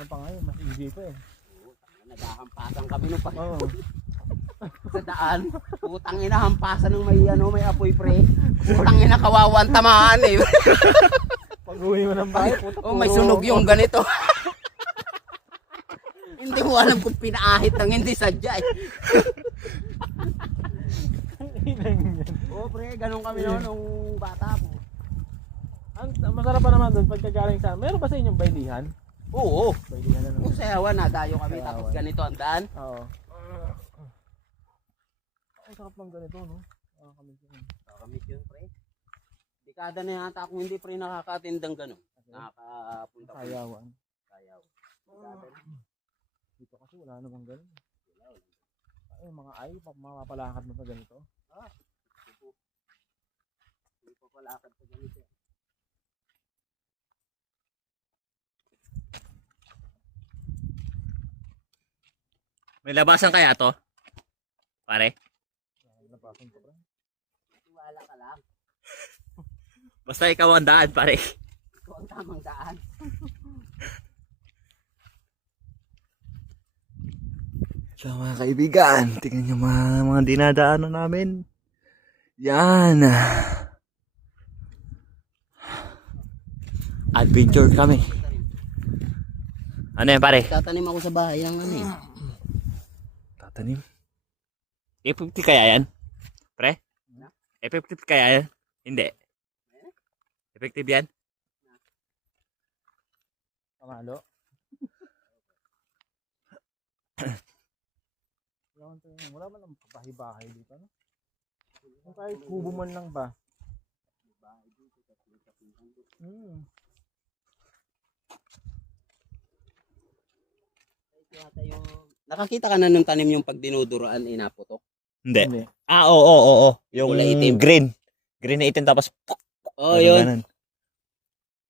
ano pa ngayon, mas easy pa eh. Naghahampasan kami nung pa Oo. sa daan. Putang ina, hampasan ng may apoy pre. Putang ina, kawawan tamaan eh. Pag uwi mo ng bahay, puta, Oh, may sunog yung ganito. Hindi mo alam kung pinaahit ng hindi sadya eh. Oh pre, ganun kami noon nung bata po. Masarap pa naman doon pagkagaling sa... Meron ba sa inyong baylihan? Oo. Baylihan na naman. Kung sayawan, nadayo kami Sayawan. tapos ganito ang daan. Oo. Ang sarap ng ganito, no? Kakamit yun pre. Dekada na yata akong hindi pre nakaka-attendang gano'n. Nakakapunta po. Sayawan. Sayaw. Dekada na. Dito kasi wala namang ganun. Ay, mga ay, mapapalakad mo sa ganito. Hindi po palakad sa ganito. May labasan kaya to? Pare? Napasan ko pa. Wala ka lang. Basta ikaw ang daan, pare. Ito ang tamang daan. So mga kaibigan, tingnan nyo mga dinadaanan namin. Yan. Adventure kami. Ano yan pare? Tatanim ako sa bahay ng ano eh. Tatanim. E50 kaya yan? Pre? E50 kaya yan? Hindi. Effective yan? Pamalo. Wala man ang bahay-bahay dito, no? Kung kahit kubo man lang ba? Nakakita ka na ng tanim yung pag dinuduroan inaputok? Hindi. Ah, oo. Yung Kulay itim. green. Green na itim tapos Oo, ganun, yun. ganun.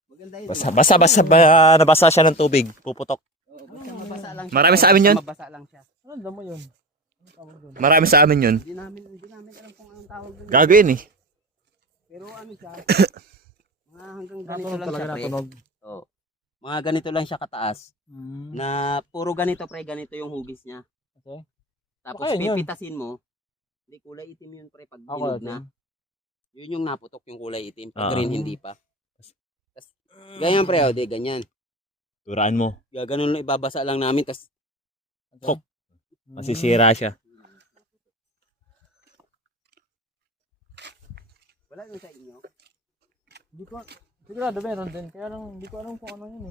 Maganda yun. Nabasa siya ng tubig, puputok. Oo, basta mabasa lang siya. Marami sa amin yun. Mabasa lang siya. Ano damo yun? Ano tawag doon? Marami sa amin yun. Hindi namin alam kung anong tawag doon. Gagawin eh. Pero ano siya? Mga hanggang ganito Natunog lang talaga, siya, pre. natunog. Oo. Mga ganito lang siya kataas. Na puro ganito, pre. Ganito yung hugis niya. Okay. Tapos Okay, yun. pipitasin mo. Hindi, kulay itim yun, pre. Pag Ako, hinog na. Yun yung naputok yung kulay itim. Pag green, hindi pa. Tas, ganyan, pre. O, di, ganyan. Turaan mo. Gaganon lang, ibabasa lang namin. Tas, Kok. Masisira siya. wala yun sa inyo. Hindi ko, sigurado meron din. Kaya lang, hindi ko alam kung ano yun eh.